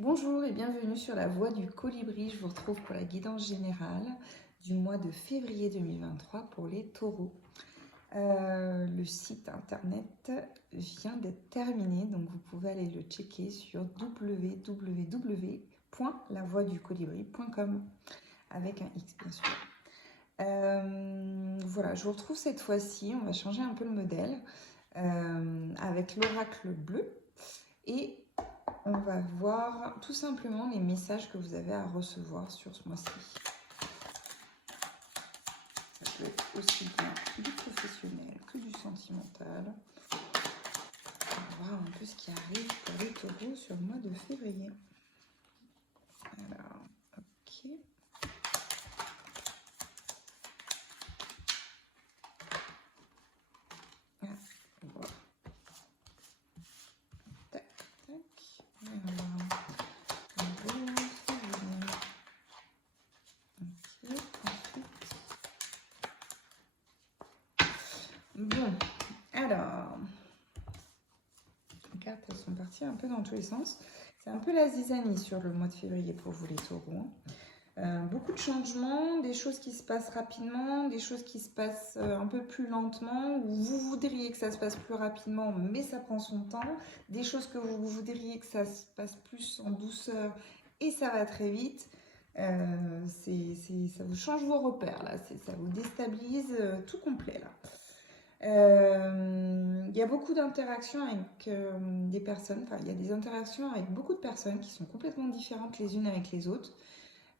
Bonjour et bienvenue sur la voie du colibri. Je vous retrouve pour la guidance générale du mois de février 2023 pour les taureaux. Le site internet vient d'être terminé, donc vous pouvez aller le checker sur www.lavoieducolibri.com avec un X bien sûr. Voilà, je vous retrouve cette fois-ci, on va changer un peu le modèle avec l'oracle bleu et on va voir tout simplement les messages que vous avez à recevoir sur ce mois-ci. Ça peut être aussi bien du professionnel que du sentimental. On va voir un peu ce qui arrive pour les taureaux sur le mois de février. Alors, ok. Ah, on va voir. Tac, tac. Alors, bon, alors, les cartes elles sont parties un peu dans tous les sens. C'est un peu la zizanie sur le mois de février pour vous les taureaux. Beaucoup de changements, des choses qui se passent rapidement, des choses qui se passent un peu plus lentement, ou vous voudriez que ça se passe plus rapidement, mais ça prend son temps, des choses que vous voudriez que ça se passe plus en douceur, et ça va très vite. Ça vous change vos repères, là, ça vous déstabilise tout complet, là. Il y a beaucoup d'interactions avec des personnes, enfin il y a des interactions avec beaucoup de personnes qui sont complètement différentes les unes avec les autres.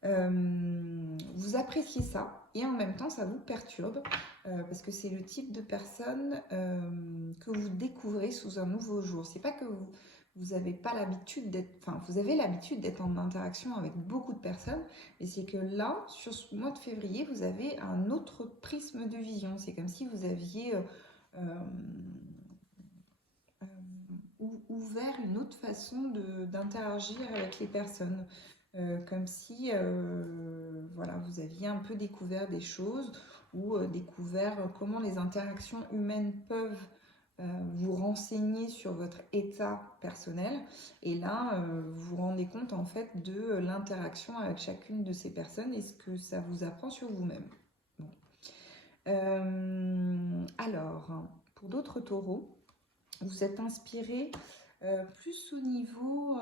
Vous appréciez ça et en même temps ça vous perturbe parce que c'est le type de personne que vous découvrez sous un nouveau jour. C'est pas que vous avez pas l'habitude d'être, enfin vous avez l'habitude d'être en interaction avec beaucoup de personnes, mais c'est que là, sur ce mois de février, vous avez un autre prisme de vision. C'est comme si vous aviez euh, ouvert une autre façon d'interagir avec les personnes. Comme si voilà, vous aviez un peu découvert des choses ou découvert comment les interactions humaines peuvent vous renseigner sur votre état personnel. Et là, vous vous rendez compte en fait de l'interaction avec chacune de ces personnes et ce que ça vous apprend sur vous-même. Bon. Alors, pour d'autres taureaux, vous êtes inspiré plus au niveau...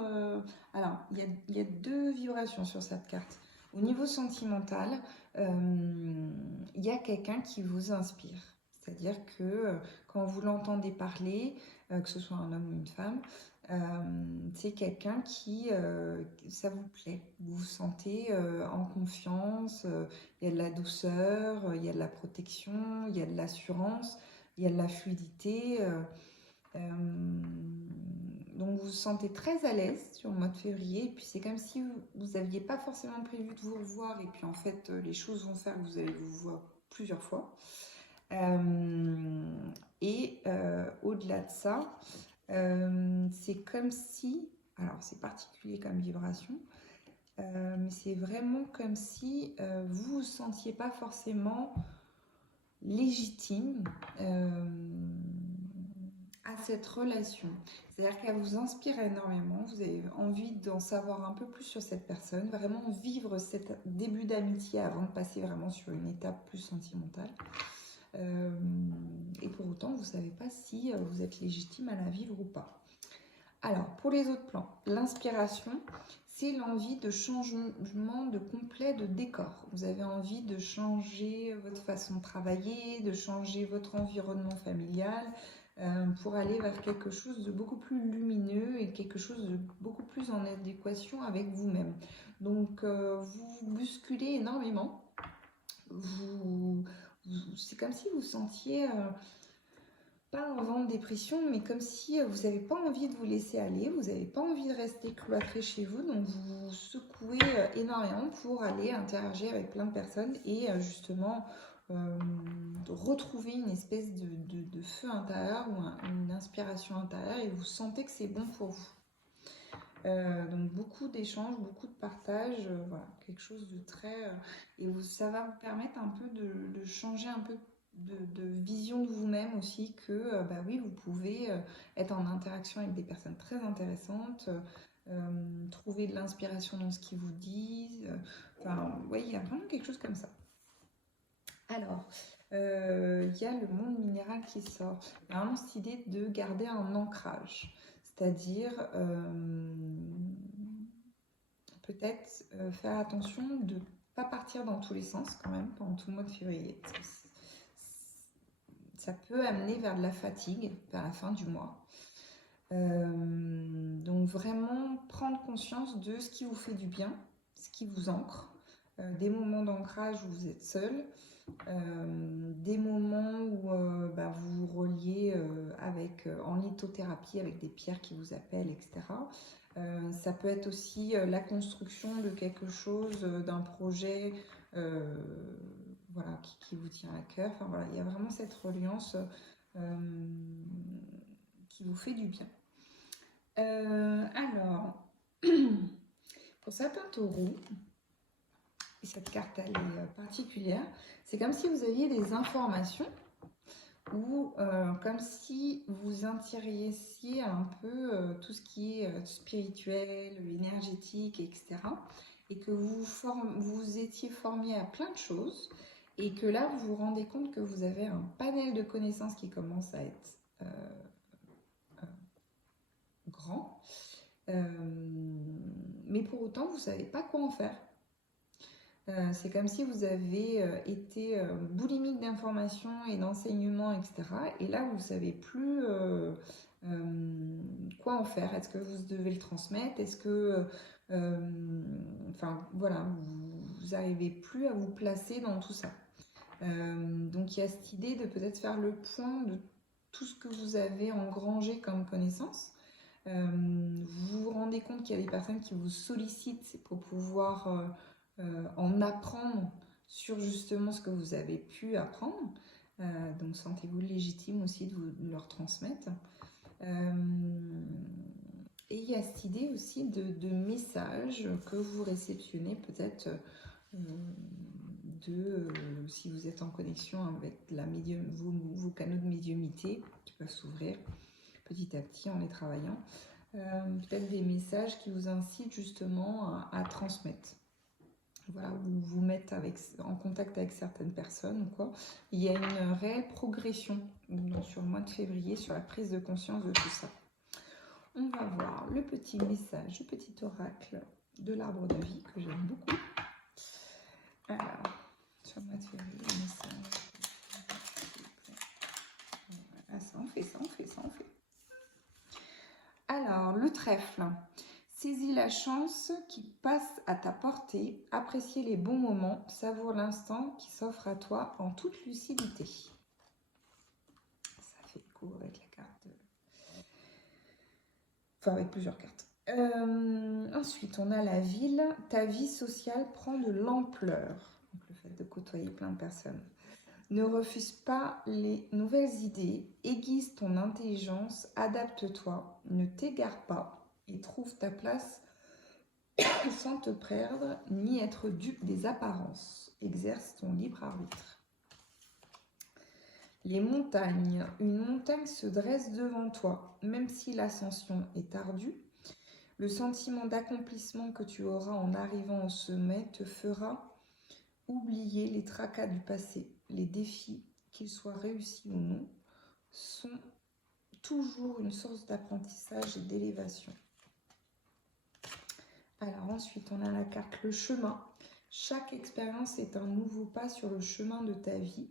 alors, il y a deux vibrations sur cette carte. Au niveau sentimental, il y a quelqu'un qui vous inspire. C'est-à-dire que quand vous l'entendez parler, que ce soit un homme ou une femme, c'est quelqu'un qui, ça vous plaît. Vous vous sentez en confiance, il y a de la douceur, il y a de la protection, il y a de l'assurance, il y a de la fluidité. Donc vous vous sentez très à l'aise sur le mois de février, et puis c'est comme si vous n'aviez pas forcément prévu de vous revoir, et puis en fait les choses vont faire que vous allez vous voir plusieurs fois. Au-delà de ça, c'est comme si, alors c'est particulier comme vibration, mais c'est vraiment comme si vous ne vous sentiez pas forcément légitime à cette relation. C'est-à-dire qu'elle vous inspire énormément, vous avez envie d'en savoir un peu plus sur cette personne, vraiment vivre cet début d'amitié avant de passer vraiment sur une étape plus sentimentale. Et pour autant, vous ne savez pas si vous êtes légitime à la vivre ou pas. Alors, pour les autres plans, l'inspiration, c'est l'envie de changement de complet de décor. Vous avez envie de changer votre façon de travailler, de changer votre environnement familial pour aller vers quelque chose de beaucoup plus lumineux et quelque chose de beaucoup plus en adéquation avec vous-même. Donc, vous vous bousculez énormément. C'est comme si vous sentiez... pas un vent de dépression, mais comme si vous n'avez pas envie de vous laisser aller, vous n'avez pas envie de rester cloîtré chez vous, donc vous vous secouez énormément pour aller interagir avec plein de personnes et justement de retrouver une espèce de feu intérieur ou une inspiration intérieure et vous sentez que c'est bon pour vous. Donc beaucoup d'échanges, beaucoup de partages, voilà, quelque chose de très... et ça va vous permettre un peu de changer un peu de vision de vous-même aussi que, bah oui, vous pouvez être en interaction avec des personnes très intéressantes, trouver de l'inspiration dans ce qu'ils vous disent. Enfin, oui, il y a vraiment quelque chose comme ça. Alors, il y a le monde minéral qui sort. Il y a vraiment cette idée de garder un ancrage, c'est-à-dire peut-être faire attention de ne pas partir dans tous les sens quand même pendant tout le mois de février. Ça peut amener vers de la fatigue vers la fin du mois. Donc vraiment prendre conscience de ce qui vous fait du bien, ce qui vous ancre, des moments d'ancrage où vous êtes seul, des moments où bah, vous vous reliez en lithothérapie avec des pierres qui vous appellent, etc. Ça peut être aussi la construction de quelque chose, d'un projet voilà, qui vous tient à cœur. Enfin, voilà, il y a vraiment cette reliance qui vous fait du bien. Alors, pour certains taureaux, et cette carte elle est particulière, c'est comme si vous aviez des informations ou comme si vous intéressiez un peu tout ce qui est spirituel, énergétique, etc. Et que vous étiez formé à plein de choses et que là vous vous rendez compte que vous avez un panel de connaissances qui commence à être grand, mais pour autant vous ne savez pas quoi en faire. C'est comme si vous avez été boulimique d'informations et d'enseignements, etc. Et là, vous ne savez plus quoi en faire. Est-ce que vous devez le transmettre? Est-ce que... enfin, voilà, vous n'arrivez plus à vous placer dans tout ça. Donc, il y a cette idée de peut-être faire le point de tout ce que vous avez engrangé comme connaissances. Vous vous rendez compte qu'il y a des personnes qui vous sollicitent pour pouvoir en apprendre sur justement ce que vous avez pu apprendre. Donc sentez-vous légitime aussi de leur transmettre. Et il y a cette idée aussi de messages que vous réceptionnez peut-être si vous êtes en connexion avec vos canaux de médiumnité qui peuvent s'ouvrir petit à petit en les travaillant. Peut-être des messages qui vous incitent justement à transmettre. Voilà, vous vous mettez en contact avec certaines personnes ou quoi. Il y a une réelle progression sur le mois de février sur la prise de conscience de tout ça. On va voir le petit message, le petit oracle de l'arbre de vie que j'aime beaucoup. Alors, sur le mois de février, le message. Ah, ça en fait, ça en fait, ça en fait. Alors, le trèfle. Saisis la chance qui passe à ta portée, appréciez les bons moments, savoure l'instant qui s'offre à toi en toute lucidité. Ça fait écho avec la carte, enfin avec plusieurs cartes. Ensuite, on a la ville. Ta vie sociale prend de l'ampleur. Donc le fait de côtoyer plein de personnes. Ne refuse pas les nouvelles idées, aiguise ton intelligence, adapte-toi, ne t'égare pas et trouve ta place sans te perdre ni être dupe des apparences. Exerce ton libre arbitre. Les montagnes. Une montagne se dresse devant toi, même si l'ascension est ardue. Le sentiment d'accomplissement que tu auras en arrivant au sommet te fera oublier les tracas du passé. Les défis, qu'ils soient réussis ou non, sont toujours une source d'apprentissage et d'élévation. Alors ensuite, on a la carte le chemin. Chaque expérience est un nouveau pas sur le chemin de ta vie.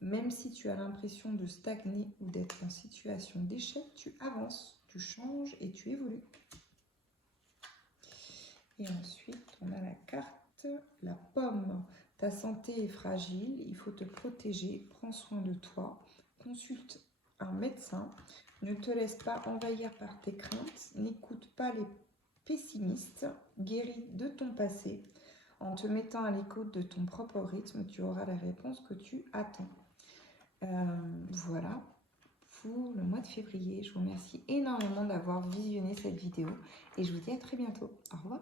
Même si tu as l'impression de stagner ou d'être en situation d'échec, tu avances, tu changes et tu évolues. Et ensuite, on a la carte la pomme. Ta santé est fragile, il faut te protéger, prends soin de toi, consulte un médecin, ne te laisse pas envahir par tes craintes, n'écoute pas les pessimiste, guéris de ton passé. En te mettant à l'écoute de ton propre rythme, tu auras la réponse que tu attends. Voilà pour le mois de février. Je vous remercie énormément d'avoir visionné cette vidéo et je vous dis à très bientôt. Au revoir.